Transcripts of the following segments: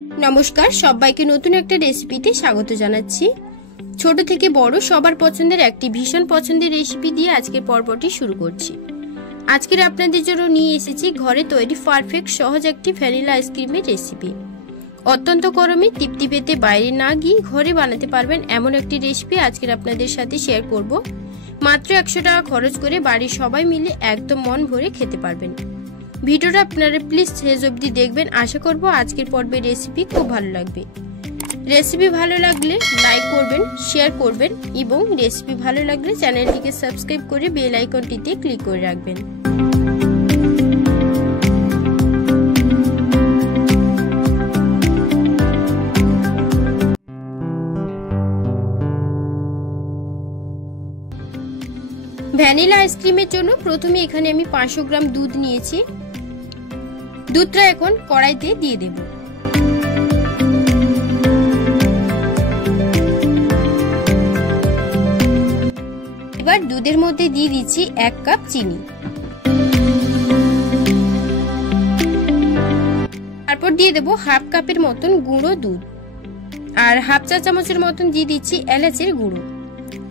নমস্কার, সবাইকে নতুন একটা রেসিপিতে স্বাগত জানাচ্ছি। ছোট থেকে বড় সবার পছন্দের একটি ভীষণ পছন্দের রেসিপি দিয়ে আজকের পর্বটি শুরু করছি। আজকের আপনাদের জন্য নিয়ে এসেছি ঘরে তৈরি পারফেক্ট সহজ একটি ভ্যানিলা আইসক্রিমের রেসিপি। অত্যন্ত গরমে তৃপ্তি পেতে বাইরে না গিয়ে ঘরে বানাতে পারবেন এমন একটি রেসিপি আজকের আপনাদের সাথে শেয়ার করব। মাত্র 100 টাকা খরচ করে বাড়ির সবাই মিলে একদম মন ভরে খেতে পারবেন। ভিডিওটা আপনারা প্লিজ শেষ অবধি দেখবেন। আশা করব আজকের পর্বের রেসিপি খুব ভালো লাগবে। রেসিপি ভালো লাগলে লাইক করবেন, শেয়ার করবেন এবং রেসিপি ভালো লাগলে চ্যানেলটিকে সাবস্ক্রাইব করে বেল আইকনটিতে ক্লিক করে রাখবেন। ভ্যানিলা আইসক্রিমের জন্য প্রথমে এখানে আমি 500 গ্রাম দুধ নিয়েছি। দুধটা এখন কড়াইতে দিয়ে দেব। এবার দুধের মধ্যে দিয়ে দিচ্ছি 1 কাপ চিনি। তারপর দিয়ে দেব হাফ কাপের মতন গুঁড়ো দুধ আর হাফ চা চামচের মতন দিয়ে দিচ্ছি এলাচের গুঁড়ো।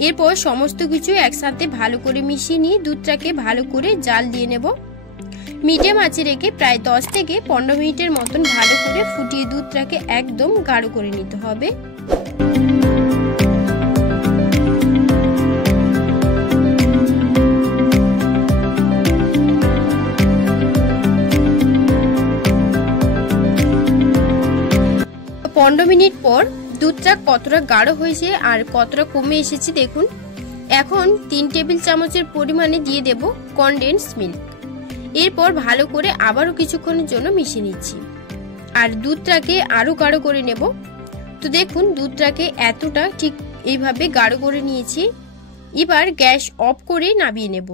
এরপর সমস্ত কিছু একসাথে ভালো করে মিশিয়ে নিয়ে দুধটাকে ভালো করে জাল দিয়ে নেব। মিডিয়াম আঁচে রেখে প্রায় 10 থেকে 15 মিনিটের মতন ভালো করে ফুটিয়ে দুধটাকে একদম গাঢ় করে নিতে হবে। পনেরো মিনিট পর দুধটা কতটা গাঢ় হয়েছে আর কতটা কমে এসেছে দেখুন। এখন 3 টেবিল চামচের পরিমাণে দিয়ে দেব কনডেন্স মিল্ক। এরপর ভালো করে আবারও কিছুক্ষণের জন্য মিশিয়ে নিচ্ছি আর দুধটাকে আরো গাঢ় করে নেব। তো দেখুন দুধটাকে এতটা ঠিক এইভাবে গাঢ় করে নিয়েছি। এবার গ্যাস অফ করে নামিয়ে নেব।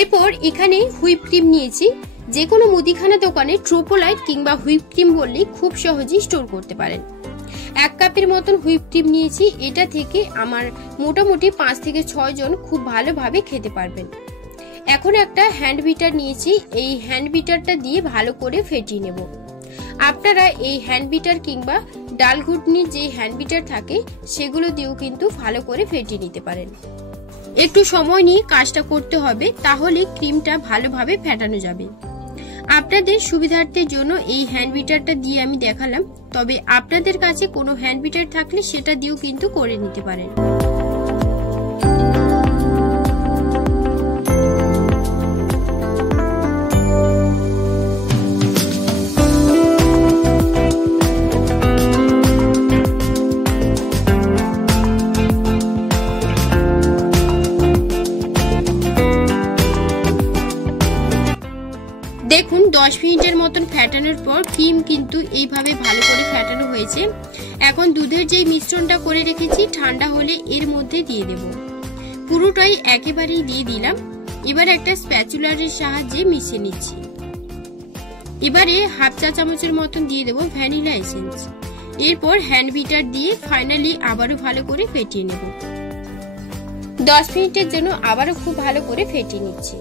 এরপর এখানে হুইপ ক্রিম নিয়েছি। যে কোনো মুদিখানা দোকানে ট্রোপোলাইট কিংবা হুইপ ক্রিম বললে খুব সহজেই স্টোর করতে পারেন। 1 কাপের মতন হুইপ ক্রিম নিয়েছি। এটা থেকে আমার মোটামুটি 5 থেকে 6 জন খুব ভালোভাবে খেতে পারবেন। এখন একটা হ্যান্ড বিটার নিয়েছি। এই হ্যান্ড বিটারটা দিয়ে ভালো করে ফেটিয়ে নেব। আপনারা এই হ্যান্ড বিটার কিংবা ডাল ঘুটনির যে হ্যান্ড বিটার থাকে সেগুলো দিয়েও কিন্তু ভালো করে ফেটিয়ে নিতে পারেন। একটু সময় নিয়ে কাজটা করতে হবে, তাহলে ক্রিমটা ভালোভাবে ফেটানো যাবে। আপনাদের সুবিধার্থের জন্য এই হ্যান্ড বিটারটা দিয়ে আমি দেখালাম, তবে আপনাদের কাছে কোনো হ্যান্ড বিটার থাকলে সেটা দিয়েও কিন্তু করে নিতে পারেন। দেখুন 10 মিনিটের মতন ফেটানোর পর ক্রিম কিন্তু এইভাবে ভালো করে ফেটানো হয়েছে। এখন দুধের যে মিশ্রণটা করে রেখেছি ঠান্ডা হলে এর মধ্যে দিয়ে দেব। পুরোটাই একেবারেই দিয়ে দিলাম। এবার একটা স্প্যাচুলারের সাহায্যে মিশিয়ে নিচ্ছি। এবারে হাফ চা চামচের মতন দিয়ে দেব ভ্যানিলা এসেন্স। এরপর হ্যান্ড বিটার দিয়ে ফাইনালি আবারও ভালো করে ফেটিয়ে নেব। 10 মিনিটের জন্য আবারও খুব ভালো করে ফেটিয়ে নিচ্ছি।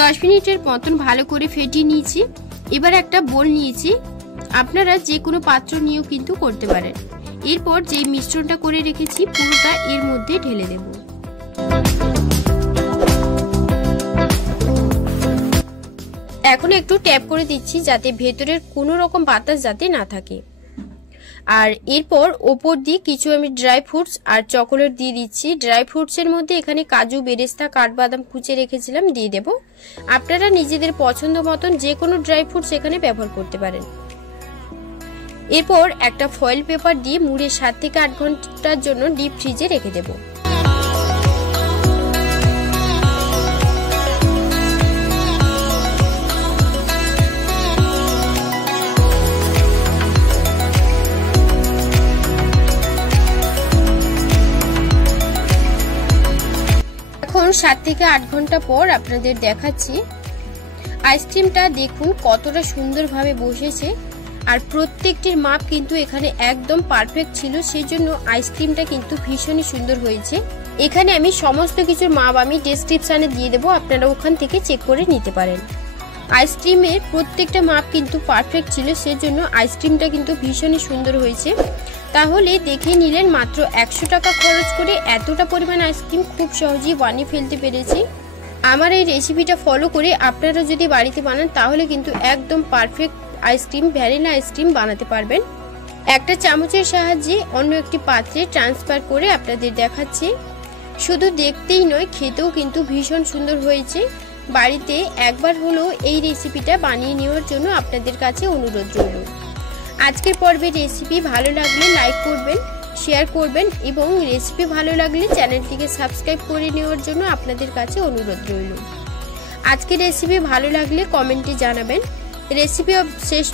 দশ মিনিটের মতন ভালো করে ফেটিয়ে নিয়েছি। এবার একটা বোল নিয়েছি। আপনারা যে কোনো পাত্র নিয়েও কিন্তু করতে পারেন। এরপর যে মিশ্রণটা করে রেখেছি পুরোটা এর মধ্যে ঢেলে দেব। এখন একটু ট্যাপ করে দিচ্ছি যাতে ভেতরের কোনো রকম বাতাস যাতে না থাকে। আর এরপর ওপর দিয়ে কিছু আমি ড্রাই ফ্রুটস আর চকোলেট দিয়ে দিচ্ছি। ড্রাই ফ্রুটসের মধ্যে এখানে কাজু, বেরেস্তা, কাঠবাদাম কুচে রেখেছিলাম দিয়ে দেব। আপনারা নিজেদের পছন্দ মতন যে কোনো ড্রাই ফ্রুটস এখানে ব্যবহার করতে পারেন। এরপর একটা ফয়েল পেপার দিয়ে মুড়ে 7 থেকে 8 ঘন্টার জন্য ডিপ ফ্রিজে রেখে দেব। 7 থেকে 8 ঘন্টা পর আপনাদের দেখাচ্ছি। আইসক্রিমটা দেখুন কতটা সুন্দরভাবে বসেছে, আর প্রত্যেকটির মাপ কিন্তু এখানে একদম পারফেক্ট ছিল, সেজন্য আইসক্রিমটা কিন্তু ভীষণই সুন্দর হয়েছে। এখানে আমি সমস্ত কিছুর মাপ আমি ডেসক্রিপশনে দিয়ে দেবো, আপনারা ওখান থেকে চেক করে নিতে পারেন। আইসক্রিমের প্রত্যেকটা মাপ কিন্তু পারফেক্ট ছিল, সেজন্য আইসক্রিমটা কিন্তু ভীষণই সুন্দর হয়েছে। তাহলে দেখে নিলেন মাত্র 100 টাকা খরচ করে এতটা পরিমাণ আইসক্রিম খুব সহজেই বানিয়ে ফেলতে পেরেছি। আমার এই রেসিপিটা ফলো করে আপনারা যদি বাড়িতে বানান তাহলে কিন্তু একদম পারফেক্ট আইসক্রিম, ভ্যানিলা আইসক্রিম বানাতে পারবেন। একটা চামচের সাহায্যে অন্য একটি পাত্রে ট্রান্সফার করে আপনাদের দেখাচ্ছি। শুধু দেখতেই নয়, খেতেও কিন্তু ভীষণ সুন্দর হয়েছে। বাড়িতে একবার হলেও এই রেসিপিটা বানিয়ে নেওয়ার জন্য আপনাদের কাছে অনুরোধ রইল। আজকের পর্বের রেসিপি ভালো লাগলে লাইক করবেন, শেয়ার করবেন এবং রেসিপি ভালো লাগলে চ্যানেলটিকে সাবস্ক্রাইব করে নেওয়ার জন্য আপনাদের কাছে অনুরোধ রইল। আজকের রেসিপি ভালো লাগলে কমেন্টে জানাবেন। রেসিপি অফ শেষ